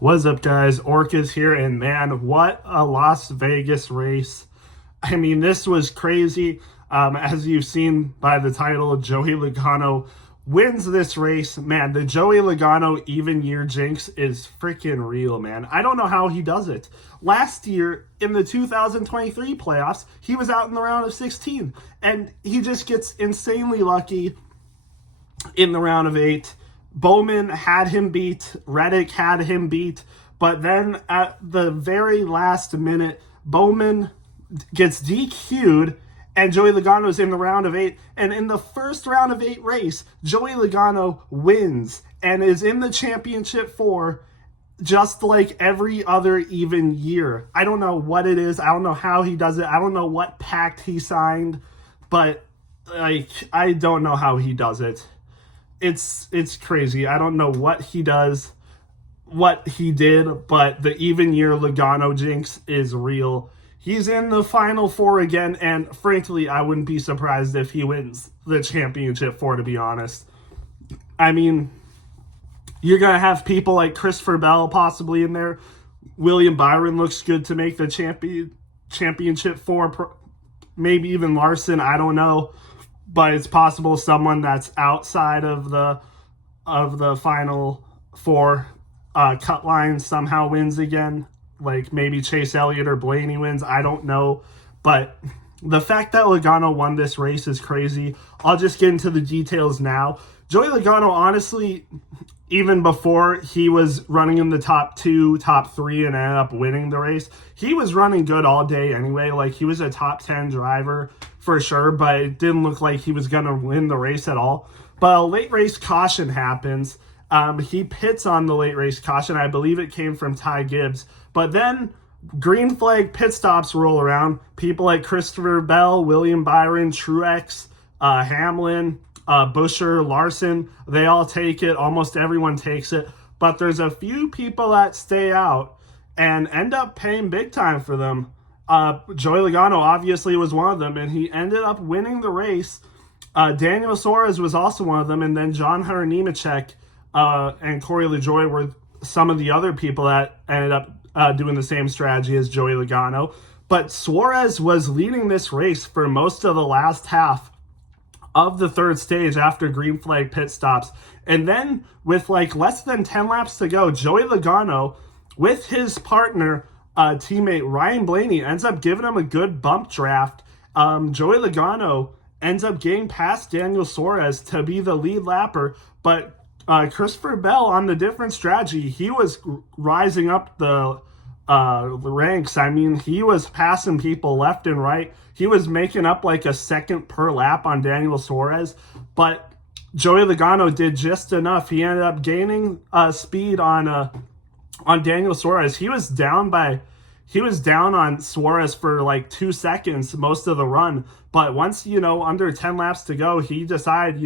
What's up, guys? Orcas here, and man, what a Las Vegas race. I mean, this was crazy. As you've seen by the title, Joey Logano wins this race. Man, the Joey Logano even year jinx is freaking real, man. I don't know how he does it. Last year, in the 2023 playoffs, he was out in the round of 16, and he just gets insanely lucky in the round of 8. Bowman had him beat, Reddick had him beat, but then at the very last minute, Bowman gets DQ'd and Joey Logano's in the round of 8. And in the first round of 8 race, Joey Logano wins and is in the championship 4 just like every other even year. I don't know what it is. I don't know how he does it. I don't know what pact he signed, but I don't know how he does it. It's crazy. I don't know what he does, what he did, but the even year Logano jinx is real. He's in the Final Four again, and frankly, I wouldn't be surprised if he wins the championship 4, to be honest. I mean, you're going to have people like Christopher Bell possibly in there. William Byron looks good to make the championship 4, maybe even Larson, I don't know. But it's possible someone that's outside of the Final Four cut line somehow wins again. Like maybe Chase Elliott or Blaney wins. I don't know. But the fact that Logano won this race is crazy. I'll just get into the details now. Joey Logano, honestly, even before he was running in the top 2, top 3, and ended up winning the race, he was running good all day anyway. Like, he was a top 10 driver for sure, but it didn't look like he was going to win the race at all. But a late race caution happens. He pits on the late race caution. I believe it came from Ty Gibbs. But then green flag pit stops roll around. People like Christopher Bell, William Byron, Truex, Hamlin, Buescher, Larson, they all take it. Almost everyone takes it. But there's a few people that stay out and end up paying big time for them. Joey Logano obviously was one of them, and he ended up winning the race. Daniel Suarez was also one of them, and then John Hunter Nemechek and Corey LaJoie were some of the other people that ended up doing the same strategy as Joey Logano. But Suarez was leading this race for most of the last half of the third stage after green flag pit stops. And then with like less than 10 laps to go, Joey Logano with his partner, teammate Ryan Blaney, ends up giving him a good bump draft. Joey Logano ends up getting past Daniel Suarez to be the lead lapper, but Christopher Bell on the different strategy, he was rising up the ranks. I mean, he was passing people left and right. He was making up like a second per lap on Daniel Suarez, but Joey Logano did just enough. He ended up gaining speed on Daniel Suarez. He was down on Suarez for like 2 seconds most of the run, but once, under 10 laps to go, he decided,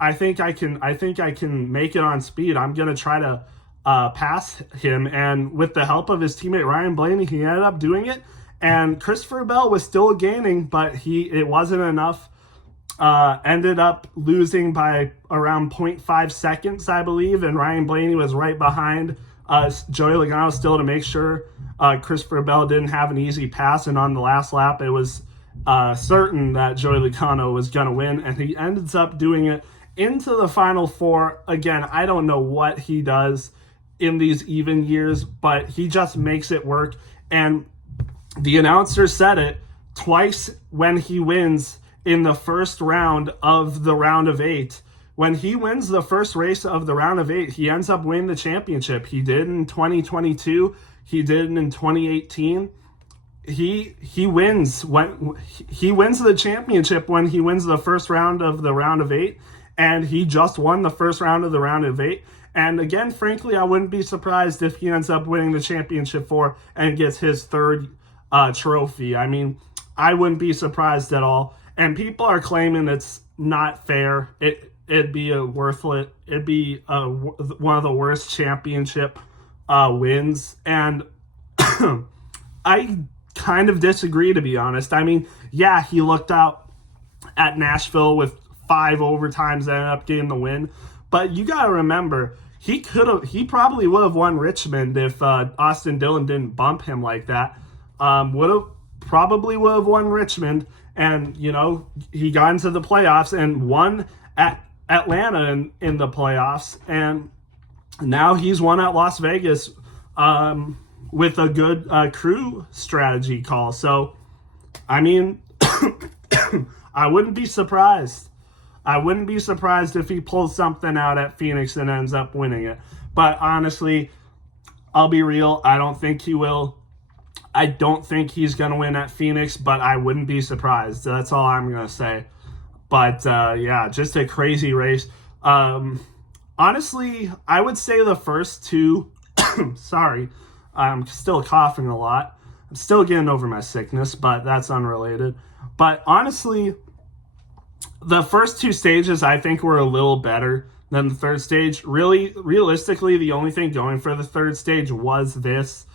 I think I can make it on speed. I'm going to try to pass him. And with the help of his teammate Ryan Blaney, he ended up doing it. And Christopher Bell was still gaining, but it wasn't enough. Ended up losing by around 0.5 seconds, I believe. And Ryan Blaney was right behind Joey Logano still to make sure Christopher Bell didn't have an easy pass. And on the last lap, it was certain that Joey Logano was going to win. And he ends up doing it into the Final Four. Again, I don't know what he does in these even years, but he just makes it work. And the announcer said it twice when he wins in the first round of the round of 8. When he wins the first race of the round of 8, he ends up winning the championship. He did in 2022. He did in 2018. He wins the championship when he wins the first round of the round of 8. And he just won the first round of the round of 8. And again, frankly, I wouldn't be surprised if he ends up winning the championship 4 and gets his third trophy. I mean, I wouldn't be surprised at all. And people are claiming it's not fair. It'd be one of the worst championship wins. And I kind of disagree, to be honest. I mean, yeah, he looked out at Nashville with 5 overtimes, ended up getting the win. But you got to remember, he probably would have won Richmond if Austin Dillon didn't bump him like that. Probably would have won Richmond, and he got into the playoffs and won at Atlanta in the playoffs, and now he's won at Las Vegas with a good crew strategy call. So, I mean, I wouldn't be surprised. I wouldn't be surprised if he pulls something out at Phoenix and ends up winning it. But honestly, I'll be real. I don't think he will. I don't think he's going to win at Phoenix, but I wouldn't be surprised. That's all I'm going to say. But yeah, just a crazy race. Honestly, I would say the first two, sorry, I'm still coughing a lot. I'm still getting over my sickness, but that's unrelated. But honestly, the first two stages I think were a little better than the third stage. Really, realistically, the only thing going for the third stage was this.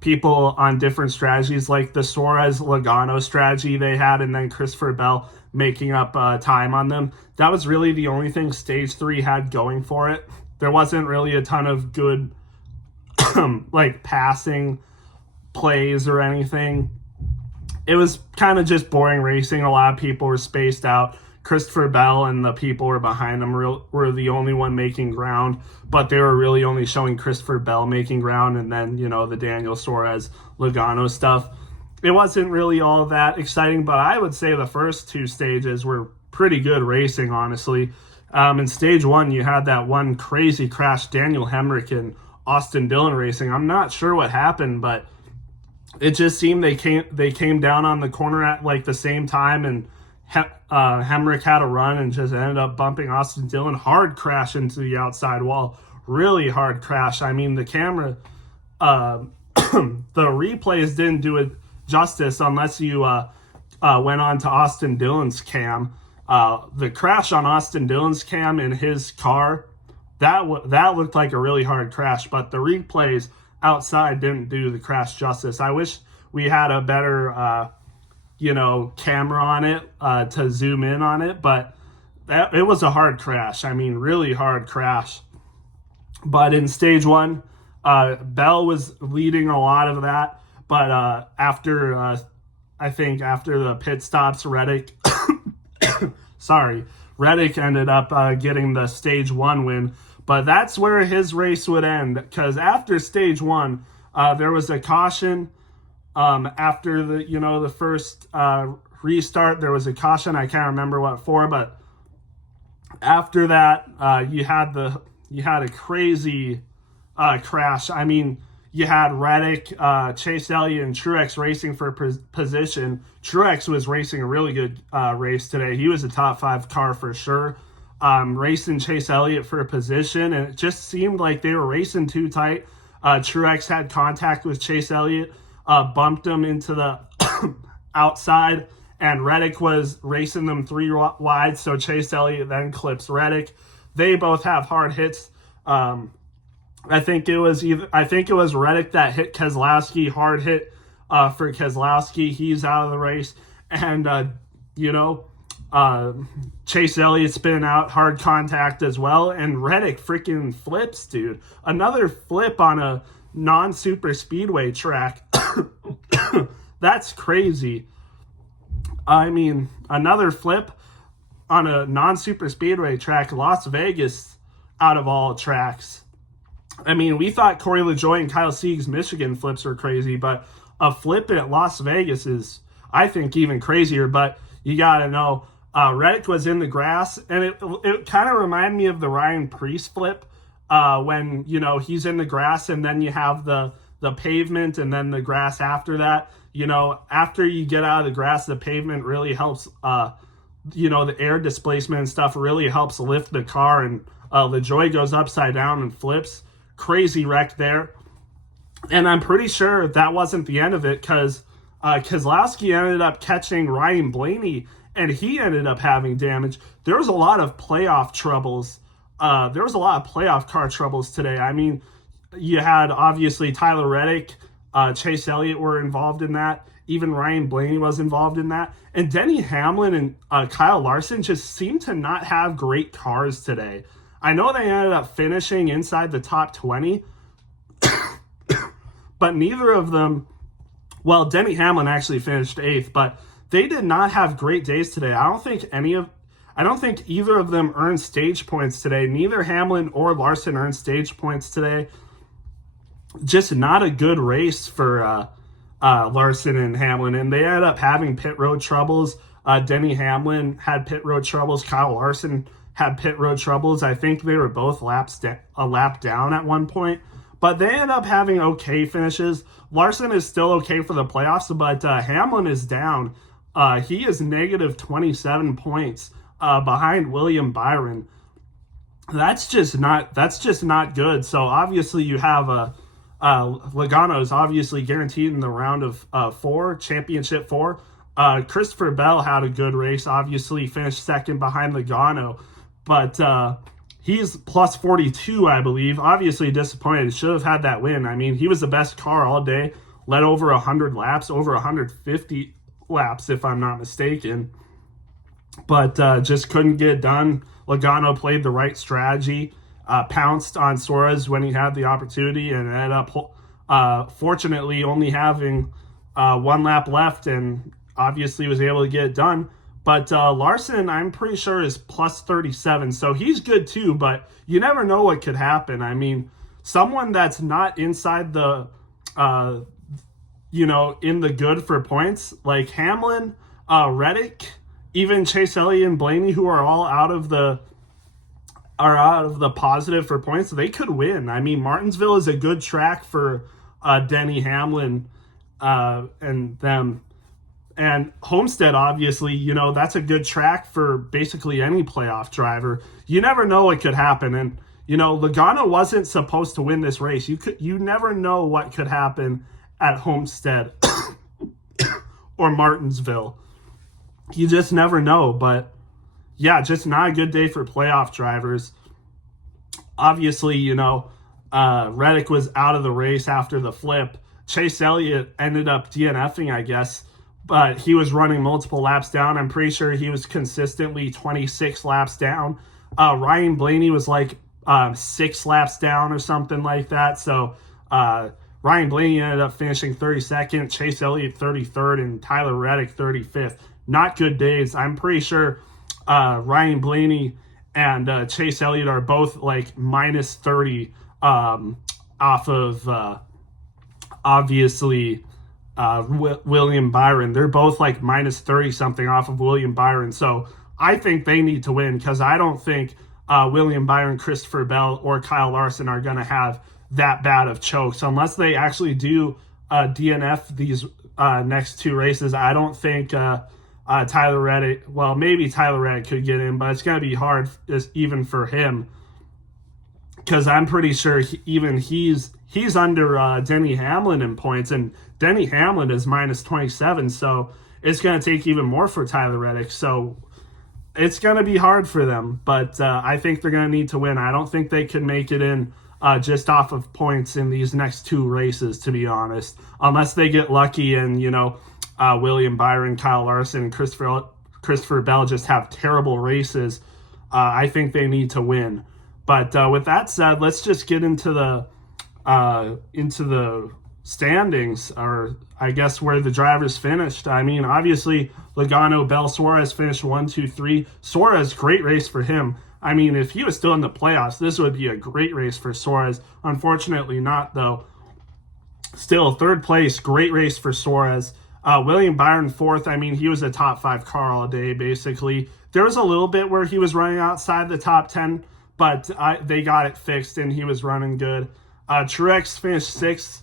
People on different strategies, like the Suarez-Logano strategy they had, and then Christopher Bell making up time on them. That was really the only thing stage 3 had going for it. There wasn't really a ton of good like passing plays or anything. It was kind of just boring racing. A lot of people were spaced out. Christopher Bell and the people were behind him were the only one making ground, but they were really only showing Christopher Bell making ground, and then, the Daniel Suarez Logano stuff. It wasn't really all that exciting, but I would say the first two stages were pretty good racing, honestly. In stage 1, you had that one crazy crash, Daniel Hemrick and Austin Dillon racing. I'm not sure what happened, but it just seemed they came down on the corner at like the same time, and Hemrick had a run and just ended up bumping Austin Dillon. Hard crash into the outside wall. Really hard crash. I mean, the camera, the replays didn't do it justice unless you went on to Austin Dillon's cam. The crash on Austin Dillon's cam in his car, that looked like a really hard crash, but the replays outside didn't do the crash justice. I wish we had a better camera on it to zoom in on it, but it was a hard crash. I mean, really hard crash. But in stage 1, Bell was leading a lot of that, but after the pit stops, Reddick ended up getting the stage 1 win. But that's where his race would end, because after stage 1, there was a caution. After the first restart, there was a caution. I can't remember what for, but after that, you had a crazy crash. I mean, you had Reddick, Chase Elliott, and Truex racing for position. Truex was racing a really good race today. He was a top 5 car for sure. Racing Chase Elliott for a position, and it just seemed like they were racing too tight. Truex had contact with Chase Elliott, bumped him into the outside, and Reddick was racing them 3 wide, so Chase Elliott then clips Reddick. They both have hard hits. I think it was Reddick that hit Keselowski, hard hit for Keselowski. He's out of the race, and Chase Elliott spinning out, hard contact as well, and Reddick freaking flips, dude. Another flip on a non-super speedway track. That's crazy. I mean, another flip on a non-super speedway track, Las Vegas, out of all tracks. I mean, we thought Corey LaJoie and Kyle Sieg's Michigan flips were crazy, but a flip at Las Vegas is, I think, even crazier. But you gotta know, Reddick was in the grass, and it kind of reminded me of the Ryan Preece flip when, he's in the grass, and then you have the pavement and then the grass after that. After you get out of the grass, the pavement really helps, the air displacement and stuff really helps lift the car, and LaJoie goes upside down and flips. Crazy wreck there. And I'm pretty sure that wasn't the end of it, because Keselowski ended up catching Ryan Blaney, and he ended up having damage. There was a lot of playoff troubles. There was a lot of playoff car troubles today. I mean, you had, obviously, Tyler Reddick, Chase Elliott were involved in that. Even Ryan Blaney was involved in that. And Denny Hamlin and Kyle Larson just seemed to not have great cars today. I know they ended up finishing inside the top 20, but neither of them, well, Denny Hamlin actually finished 8th, but they did not have great days today. I don't think either of them earned stage points today. Neither Hamlin or Larson earned stage points today. Just not a good race for Larson and Hamlin, and they ended up having pit road troubles. Denny Hamlin had pit road troubles. Kyle Larson had pit road troubles. I think they were both a lap down at one point, but they ended up having okay finishes. Larson is still okay for the playoffs, but Hamlin is down. He is negative 27 points behind William Byron. That's just not good. So obviously you have Logano is obviously guaranteed in the round of 4, championship 4. Christopher Bell had a good race. Obviously finished second behind Logano, but he's plus 42, I believe. Obviously disappointed. Should have had that win. I mean, he was the best car all day. Led over 100 laps, over 150 laps, if I'm not mistaken. But just couldn't get it done. Logano played the right strategy, pounced on Suarez when he had the opportunity, and ended up, fortunately, only having 1 lap left, and obviously was able to get it done. But Larson, I'm pretty sure, is plus 37, so he's good too, but you never know what could happen. I mean, someone that's not inside the, in the good for points, like Hamlin, Reddick, even Chase Elliott and Blaney, who are all out of the positive for points, they could win. I mean, Martinsville is a good track for Denny Hamlin and them. And Homestead, obviously, that's a good track for basically any playoff driver. You never know what could happen. And, Logano wasn't supposed to win this race. You never know what could happen at Homestead or Martinsville. You just never know. But, yeah, just not a good day for playoff drivers. Obviously, Reddick was out of the race after the flip. Chase Elliott ended up DNFing, I guess, but he was running multiple laps down. I'm pretty sure he was consistently 26 laps down. Ryan Blaney was like 6 laps down or something like that. So Ryan Blaney ended up finishing 32nd, Chase Elliott 33rd, and Tyler Reddick 35th. Not good days. I'm pretty sure Ryan Blaney and Chase Elliott are both like minus 30 off of obviously William Byron. They're both like minus 30 something off of William Byron. So I think they need to win, because I don't think William Byron, Christopher Bell, or Kyle Larson are going to have that bad of chokes unless they actually do DNF these next 2 races. I don't think Tyler Reddick, well, maybe Tyler Reddick could get in, but it's going to be hard even for him, because I'm pretty sure he's under Denny Hamlin in points, and Denny Hamlin is minus 27, so it's going to take even more for Tyler Reddick. So it's going to be hard for them, but I think they're going to need to win. I don't think they can make it in just off of points in these next 2 races, to be honest, unless they get lucky and, William Byron, Kyle Larson, and Christopher Bell just have terrible races. I think they need to win. But with that said, let's just get into the standings, or I guess where the drivers finished. I mean, obviously, Logano, Bell, Suarez finished 1, 2, 3. Suarez, great race for him. I mean, if he was still in the playoffs, this would be a great race for Suarez. Unfortunately not, though. Still, 3rd place, great race for Suarez. William Byron, 4th. I mean, he was a top 5 car all day, basically. There was a little bit where he was running outside the top 10, but they got it fixed, and he was running good. Truex finished 6th.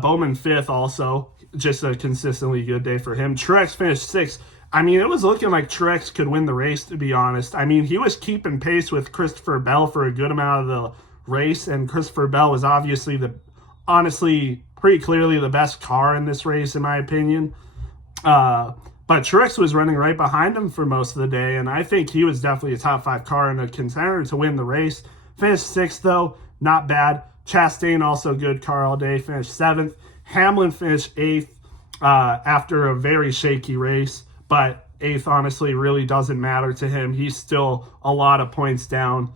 Bowman 5th also. Just a consistently good day for him. Truex finished 6th. I mean, it was looking like Truex could win the race, to be honest. I mean, he was keeping pace with Christopher Bell for a good amount of the race, and Christopher Bell was obviously pretty clearly the best car in this race, in my opinion. But Truex was running right behind him for most of the day, and I think he was definitely a top 5 car and a contender to win the race. Finished 6th, though. Not bad. Chastain, also good car all day, finished 7th. Hamlin finished 8th after a very shaky race, but 8th honestly really doesn't matter to him. He's still a lot of points down.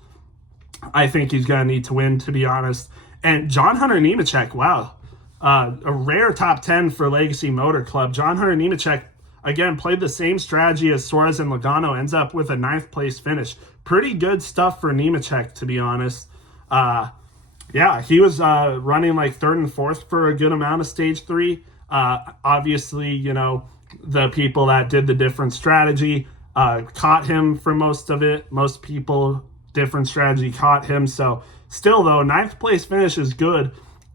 I think he's going to need to win, to be honest. And John Hunter Nemechek, wow. A rare top 10 for Legacy Motor Club. John Hunter Nemechek, again, played the same strategy as Suarez and Logano, ends up with a 9th place finish. Pretty good stuff for Nemechek, to be honest. Yeah, he was running like 3rd and 4th for a good amount of stage 3. Obviously, you know, the people that did the different strategy caught him for most of it. Most people, different strategy, caught him. So still, though, 9th place finish is good.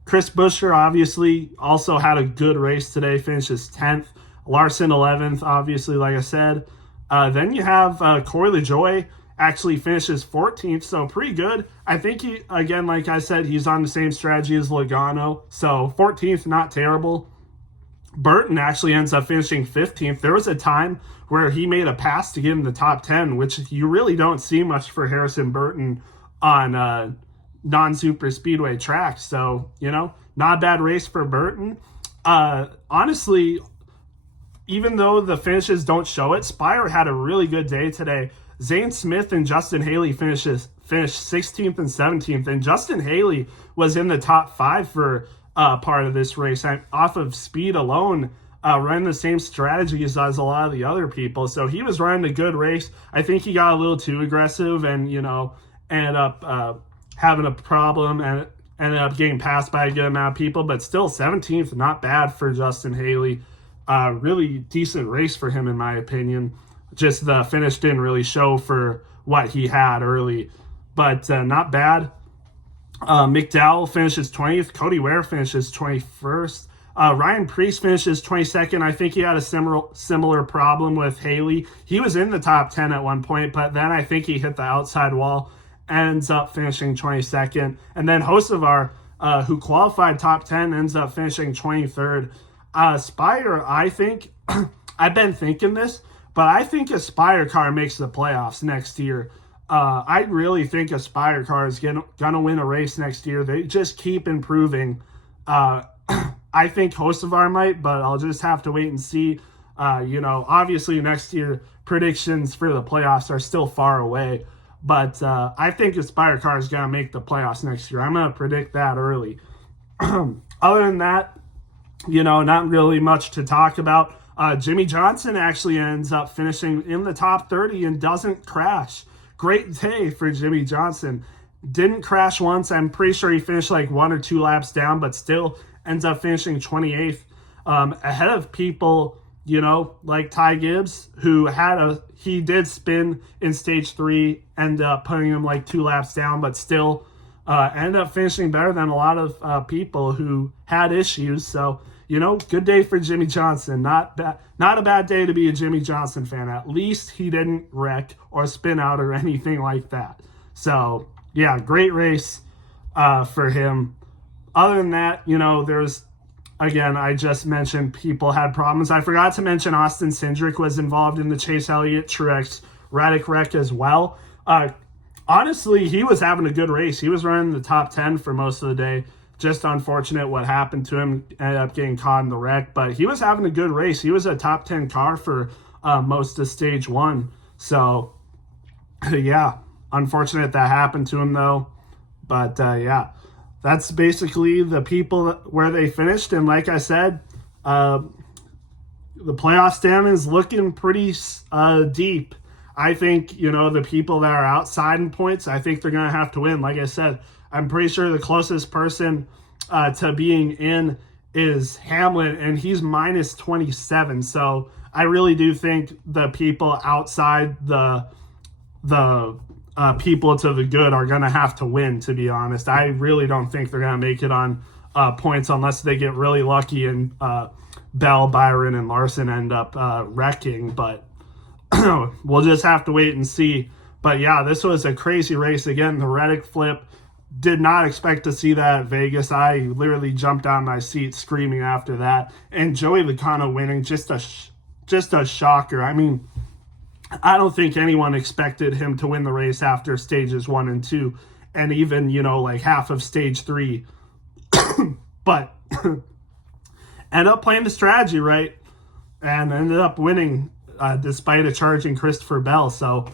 Chris Buescher obviously also had a good race today, finishes 10th. Larson 11th, obviously, like I said. Then you have Corey LaJoie actually finishes 14th, so pretty good. I think he, again, like I said, he's on the same strategy as Logano, so 14th, not terrible. Burton actually ends up finishing 15th. There was a time where he made a pass to get in the top 10, which you really don't see much for Harrison Burton on non-super speedway tracks. So, you know, not a bad race for Burton. Honestly, even though the finishes don't show it, Spire had a really good day today. Zane Smith and Justin Haley finished 16th and 17th, and Justin Haley was in the top 5 for part of this race. Off of speed alone, running the same strategies as a lot of the other people. So he was running a good race. I think he got a little too aggressive and, you know, ended up having a problem and ended up getting passed by a good amount of people. But still, 17th, not bad for Justin Haley. Really decent race for him, in my opinion. Just the finish didn't really show for what he had early. But not bad. McDowell finishes 20th. Cody Ware finishes 21st. Ryan Preece finishes 22nd. I think he had a similar problem with Haley. He was in the top 10 at one point, but then I think he hit the outside wall, ends up finishing 22nd. And then Hocevar, who qualified top 10, ends up finishing 23rd. Spire, I think, I've been thinking this, but I think a Spire car makes the playoffs next year. I really think a Spire car is going to win a race next year. They just keep improving. I think Hocevar might, but I'll just have to wait and see. You know, obviously next year predictions for the playoffs are still far away, but I think a Spire car is going to make the playoffs next year. I'm going to predict that early. Other than that, you know, not really much to talk about. Jimmy Johnson actually ends up finishing in the top 30 and doesn't crash. Great day for Jimmy Johnson. Didn't crash once. I'm pretty sure he finished like 1 or 2 laps down, but still ends up finishing 28th. Ahead of people, you know, like Ty Gibbs, who he did spin in stage 3, ended up putting him like 2 laps down, but still ended up finishing better than a lot of people who had issues. So, you know, good day for Jimmy Johnson. Not a bad day to be a Jimmy Johnson fan. At least he didn't wreck or spin out or anything like that. So, yeah, great race for him. Other than that, you know, there's, again, I just mentioned people had problems. I forgot to mention Austin Cindric was involved in the Chase Elliott Truex Reddick wreck as well. Honestly, he was having a good race. He was running the top 10 for most of the day. Just unfortunate what happened to him. Ended up getting caught in the wreck, but he was having a good race. He was a top 10 car for most of stage 1. So, yeah, unfortunate that happened to him though. But yeah, that's basically the people where they finished. And like I said, the playoff stand is looking pretty deep. I think, you know, the people that are outside in points, I think they're going to have to win. Like I said, I'm pretty sure the closest person to being in is Hamlin, and he's minus 27. So I really do think the people outside the people to the good are going to have to win, to be honest. I really don't think they're going to make it on points unless they get really lucky and Bell, Byron, and Larson end up wrecking. But we'll just have to wait and see. But yeah, this was a crazy race. Again, the Reddick flip. Did not expect to see that at Vegas. I literally jumped out of my seat screaming after that. And Joey Logano winning, just a shocker. I mean, I don't think anyone expected him to win the race after stages 1 and 2, and even, you know, like half of stage 3. But ended up playing the strategy right and ended up winning despite a charging Christopher Bell. So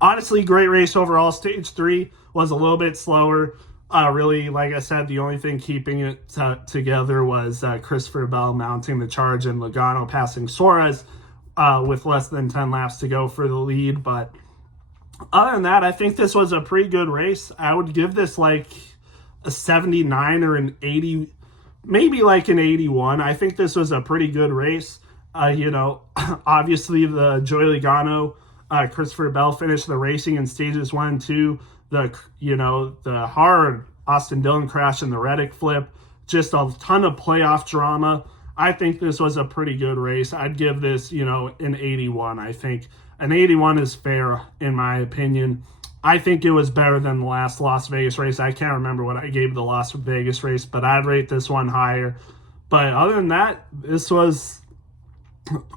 Honestly, great race overall. Stage 3 was a little bit slower. Really, like I said, the only thing keeping it together was Christopher Bell mounting the charge and Logano passing Suarez with less than 10 laps to go for the lead. But other than that, I think this was a pretty good race. I would give this like a 79 or an 80, maybe like an 81. I think this was a pretty good race. Obviously the Joey Logano, Christopher Bell finished the racing in stages 1 and 2. The hard Austin Dillon crash and the Reddick flip, just a ton of playoff drama. I think this was a pretty good race. I'd give this, an 81. I think an 81 is fair in my opinion. I think it was better than the last Las Vegas race. I can't remember what I gave the Las Vegas race, but I'd rate this one higher. But other than that, this was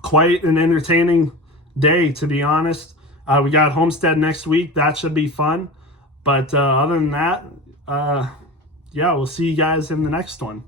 quite an entertaining day, to be honest. We got Homestead next week. That should be fun. But other than that, yeah, we'll see you guys in the next one.